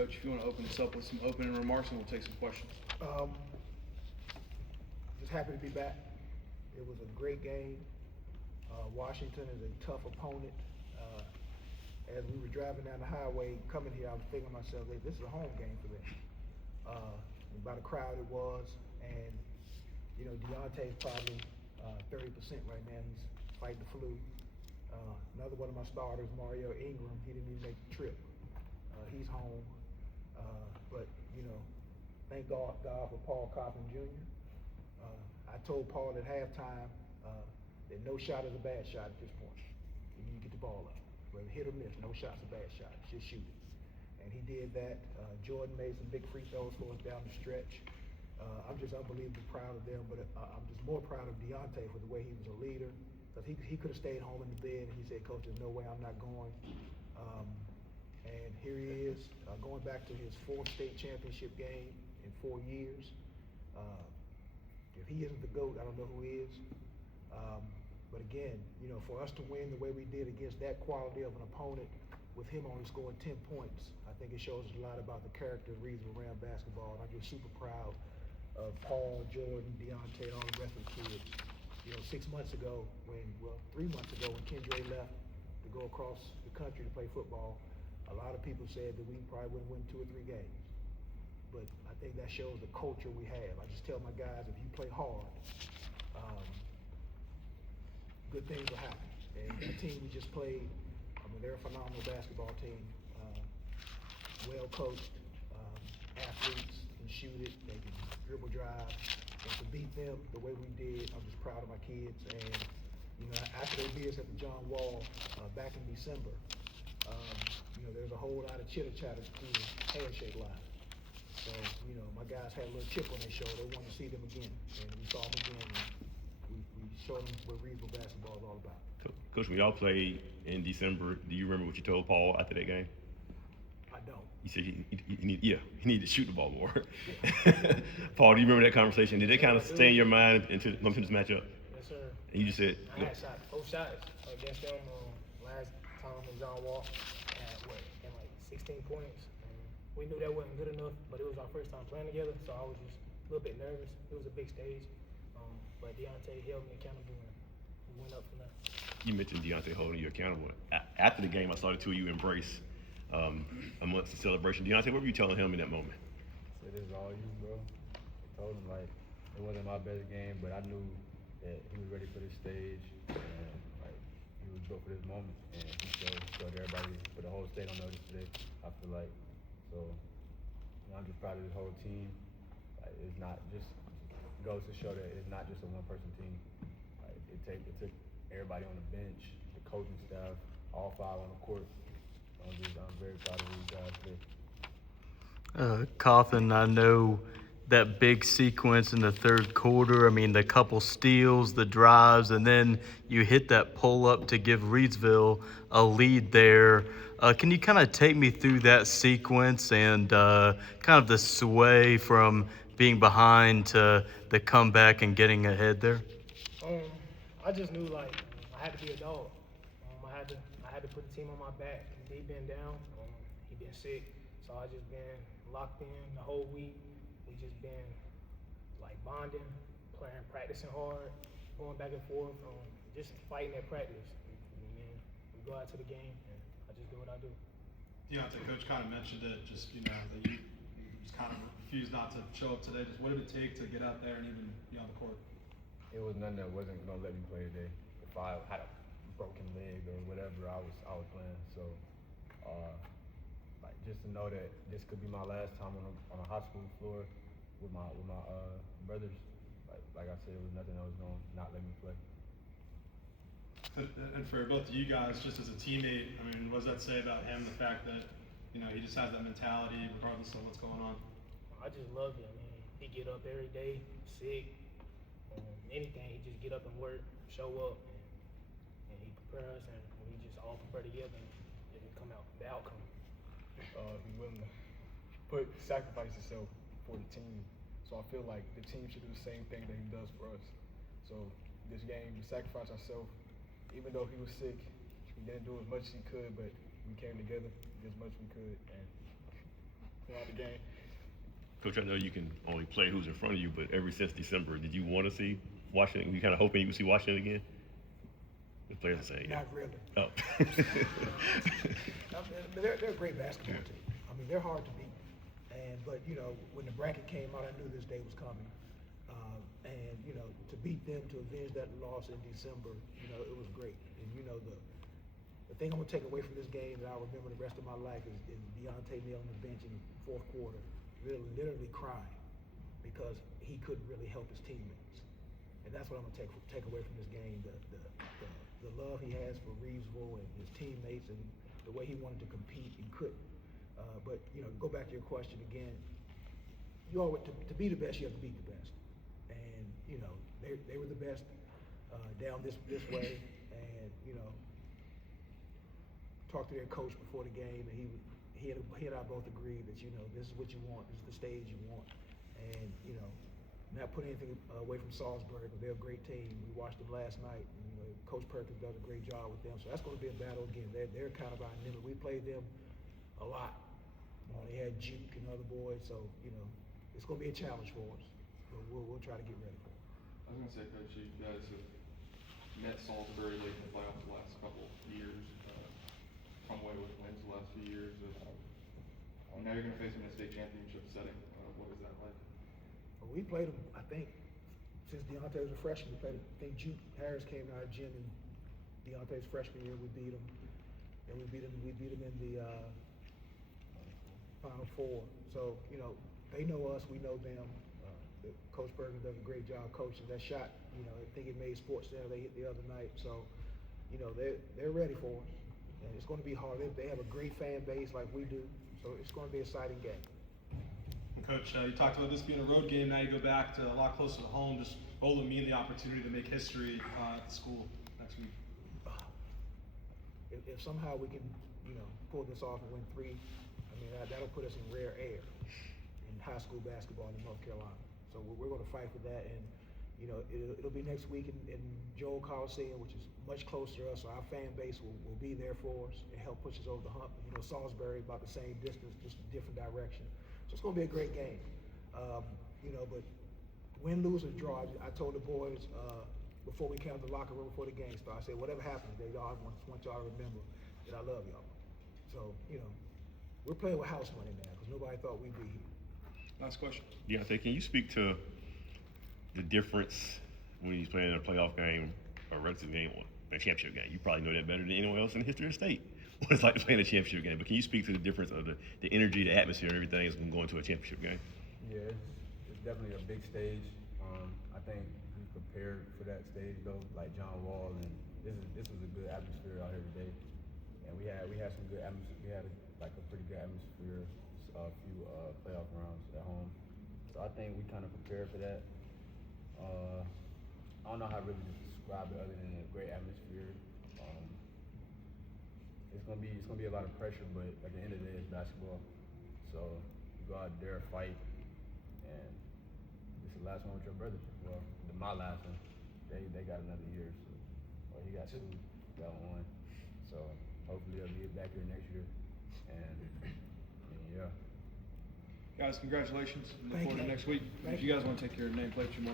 Coach, if you want to open this up with some opening remarks, and we'll take some questions. Just happy to be back. It was a great game. Washington is a tough opponent. As we were driving down the highway coming here, I was thinking to myself, hey, this is a home game for them. About a crowd it was, and Deontay's probably 30% right now. He's fighting the flu. Another one of my starters, Mario Ingram, he didn't even make the trip. He's home. But thank God for Cauthen Jr. I told Paul at halftime that no shot is a bad shot at this point. You need to get the ball up. Whether hit or miss, no shot's a bad shot. Just shoot it. And he did that. Jordan made some big free throws for us down the stretch. I'm just unbelievably proud of them, but I'm just more proud of Deontay for the way he was a leader. Because he could have stayed home in the bed, and he said, Coach, there's no way I'm not going. And here he is, going back to his 4th state championship game in 4 years. If he isn't the GOAT, I don't know who is. But again, for us to win the way we did against that quality of an opponent, with him only scoring 10 points, I think it shows us a lot about the character of Reidsville Ram basketball. And I'm just super proud of Paul, Jordan, Deontay, all the rest of the kids. 6 months ago, 3 months ago when Kendra left to go across the country to play football, a lot of people said that we probably wouldn't win 2 or 3 games. But I think that shows the culture we have. I just tell my guys, if you play hard, good things will happen. And the team we just played, they're a phenomenal basketball team. Well coached, athletes can shoot it, they can dribble drive. And to beat them the way we did, I'm just proud of my kids. And after they beat us at the John Wall back in December, there's a whole lot of chitter chatter through the handshake line. So my guys had a little chip on their shoulder. They wanted to see them again, and we saw them again. And we showed them what Reidsville basketball is all about. Coach, when y'all played in December, do you remember what you told Paul after that game? I don't. You said he needed to shoot the ball more. Paul, do you remember that conversation? Did it kind of stay in your mind into this matchup? Yes, sir. And you just said, I had shot 4 shots against them last time in John Wall. And like 16 points. And we knew that wasn't good enough, but it was our first time playing together, so I was just a little bit nervous. It was a big stage, but Deontay held me accountable, and we went up from there. You mentioned Deontay holding you accountable. After the game, I saw the two of you embrace amongst the celebration. Deontay, what were you telling him in that moment? I said, this is all you, bro. I told him, it wasn't my best game, but I knew that he was ready for this stage, and, he was built for this moment, and he showed everybody, put the whole state on notice today, I feel like. So, I'm just proud of this whole team. It's not just, goes to show that it's not just a one-person team. It took everybody on the bench, the coaching staff, all 5 on the court. I'm very proud of these guys today. Cauthen, I know that big sequence in the 3rd quarter. I mean, the couple steals, the drives, and then you hit that pull-up to give Reidsville a lead there. Can you kind of take me through that sequence and kind of the sway from being behind to the comeback and getting ahead there? I just knew I had to be a dog. I had to put the team on my back. He been down. He been sick, so I just been locked in the whole week. We just been bonding, playing, practicing hard, going back and forth, just fighting at practice. And then we go out to the game, and I just do what I do. Deontay, Coach kind of mentioned it, just that you just kind of refused not to show up today. Just what did it take to get out there and even be on the court? It was nothing that wasn't gonna let me play today. If I had a broken leg or whatever, I was playing. So, just to know that this could be my last time on a high school floor with my brothers. Like I said, it was nothing that was gonna not let me play. And for both of you guys, just as a teammate, what does that say about him? The fact that he just has that mentality regardless of what's going on. I just love him. He get up every day, sick, anything. He just get up and work, show up, and he prepare us, and we just all prepare together, and it just come out the outcome. He's willing to sacrifice himself for the team. So I feel like the team should do the same thing that he does for us. So this game, we sacrificed ourselves. Even though he was sick, he didn't do as much as he could, but we came together, did as much as we could, and the game. Coach, I know you can only play who's in front of you, but ever since December, did you want to see Washington? You kind of hoping you would see Washington again? The players are saying, yeah. Not really. Oh. They're a great basketball team. I mean, they're hard to beat. But you know, when the bracket came out, I knew this day was coming. And you know, to beat them, to avenge that loss in December, you know, it was great. And you know, the thing I'm gonna take away from this game that I'll remember the rest of my life is Deontay kneeling on the bench in the fourth quarter, literally crying because he couldn't really help his teammates. And that's what I'm gonna take away from this game: the love he has for Reidsville and his teammates, and the way he wanted to compete and couldn't. But you know, go back to your question again. You always to be the best, you have to beat the best. And you know, they were the best down this way. And you know, talked to their coach before the game, and he and I both agreed that you know this is what you want, this is the stage you want. And you know, not put anything away from Salisbury, but they're a great team. We watched them last night, and you know, Coach Perkins does a great job with them. So that's going to be a battle again. They're kind of our enemy. We played them a lot. They had Juke and other boys, so you know it's going to be a challenge for us. But we'll try to get ready for it. I was going to say, Coach, you guys have met Salisbury late in the playoffs the last couple years, come away with wins the last few years. Now you're going to face them in a state championship setting. What is that like? Well, we played them, I think, since Deontay was a freshman. We played them. I think Juke Harris came to our gym in Deontay's freshman year. We beat them, and we beat them in the Final Four. So you know, they know us, we know them. Coach Perkins does a great job coaching. That shot, you know, I think it made Sports Center. They hit the other night. So, you know, they're ready for us, and it's going to be hard. They have a great fan base like we do, so it's going to be an exciting game. And Coach, you talked about this being a road game. Now you go back to a lot closer to home. Just Ola me the opportunity to make history at the school next week. If somehow we can, you know, pull this off and win 3, I mean, that'll put us in rare air in high school basketball in North Carolina. So we're going to fight for that, and you know, it'll be next week in Joel Coliseum, which is much closer to us. So our fan base will be there for us and help push us over the hump. You know, Salisbury about the same distance, just a different direction. So it's going to be a great game. You know, but win, lose, or draw. I told the boys before we came to the locker room before the game started, I said, whatever happens, I want y'all to remember that I love y'all. So you know, we're playing with house money now because nobody thought we'd be here. Last question. Deontay, can you speak to the difference when he's playing a playoff game or a regular game or a championship game? You probably know that better than anyone else in the history of the state. What it's like to play in a championship game. But can you speak to the difference of the energy, the atmosphere, and everything is going to a championship game? Yeah, it's definitely a big stage. I think we prepared for that stage though, like John Wall, and this was a good atmosphere out here today. And we had some good atmosphere. We had like a pretty good atmosphere a few playoff rounds at home. So I think we kind of prepared for that. I don't know how to really describe it other than a great atmosphere. It's gonna be a lot of pressure, but at the end of the day, it's basketball. So you go out there, fight, and it's the last one with your brother. Well, my last one. They got another year. So, well, he got 2, got 1. So hopefully they'll get back here next year. And yeah. Guys, congratulations. Look Thank forward to you. next week. Thank If you guys want to take your nameplate, you're more